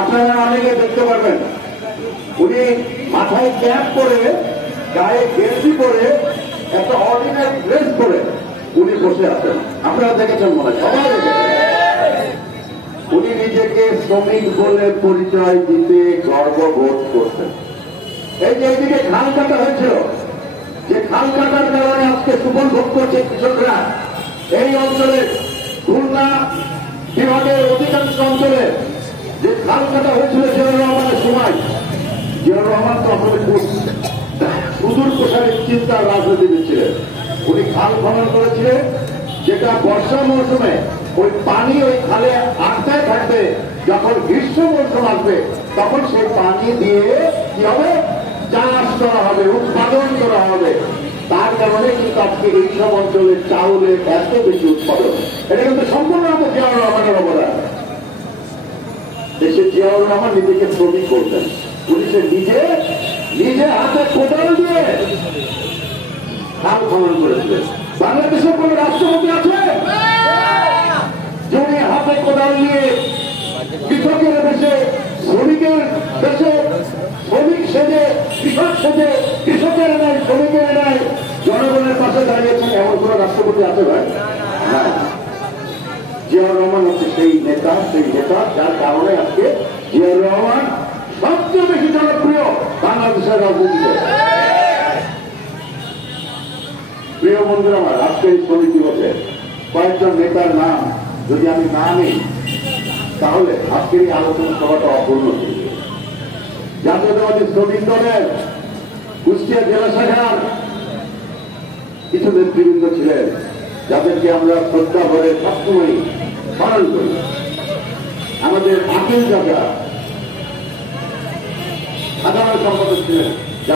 আপনারা অনেকে দেখতে পারবেন উনি মাথায় ক্যাপ পরে গায়ে গেঞ্জি পরে একটা অর্ডিনারি ড্রেস পরে উনি বসে আছেন। আপনারা দেখেছেন মনে হয়, সবাই দেখেছেন। উনি নিজেকে শ্রমিক বলে পরিচয় দিতে গর্ববোধ করতেন। এই যে এইদিকে খাল কাটা হয়েছিল, যে খাল কাটার কারণে আজকে সুফল ভোগ করছে কৃষকরা, এই অঞ্চলে খুলনা বিভাগের অধিকাংশ অঞ্চলে যে খাল কাটা হয়েছিল জিয়াউর রহমানের সময়, জিয়াউর রহমান তো আসলে সুদূর প্রসারের চিন্তার রাজনীতিবিদ ছিলেন। উনি খাল খনন করেছিলেন, যেটা বর্ষা মৌসুমে ওই পানি ওই খালে আটকায় থাকবে, যখন গ্রীষ্ম মৌসুম আসবে তখন সেই পানি দিয়ে কি হবে, চাষ করা হবে, উৎপাদন করা হবে। তার কারণে কিন্তু আজকে এইসব অঞ্চলে চাউলের এত বেশি উৎপাদন। এটা কিন্তু সম্পূর্ণ আমাদের জিয়াউর রহমানের অবদান। দেশে জিয়াউর রহমান নিজেকে শ্রমিক করতেন। উনি সে নিজে হাতে কোদাল দিয়ে খাল খনন করেছিলেন। বাংলাদেশের কোন রাষ্ট্রপতি আছে যিনি হাতে কোদাল নিয়ে কৃষকের দেশে, শ্রমিকের দেশে, শ্রমিক সেজে, কৃষক সেজে, কৃষকের নাই, শ্রমিকের নাই, জনগণের পাশে দাঁড়িয়েছেন? এমন কোন রাষ্ট্রপতি আছে ভাই? না। জিয়াউর রহমান হচ্ছে সেই নেতা, যার কারণে আজকে জিয়াউর রহমান সবচেয়ে বেশি জনপ্রিয় বাংলাদেশের রাজনীতিতে। প্রিয় বন্ধুরা আমার, আজকে এই শ্রমিক দিবসে কয়েকজন নেতার নাম যদি আমি না নিই তাহলে আজকের এই আলোচনা সভাটা অপূর্ণ ছিল। জাতীয়তাবাদী শ্রমিক দলের কুষ্টিয়া জেলা শাখার কিছু নেতৃবৃন্দ ছিলেন, যাদেরকে আমরা শ্রদ্ধা ভরে সবসময় স্মরণ করি। আমাদের আকিল চাচা সাধারণ সম্পাদক ছিলেন।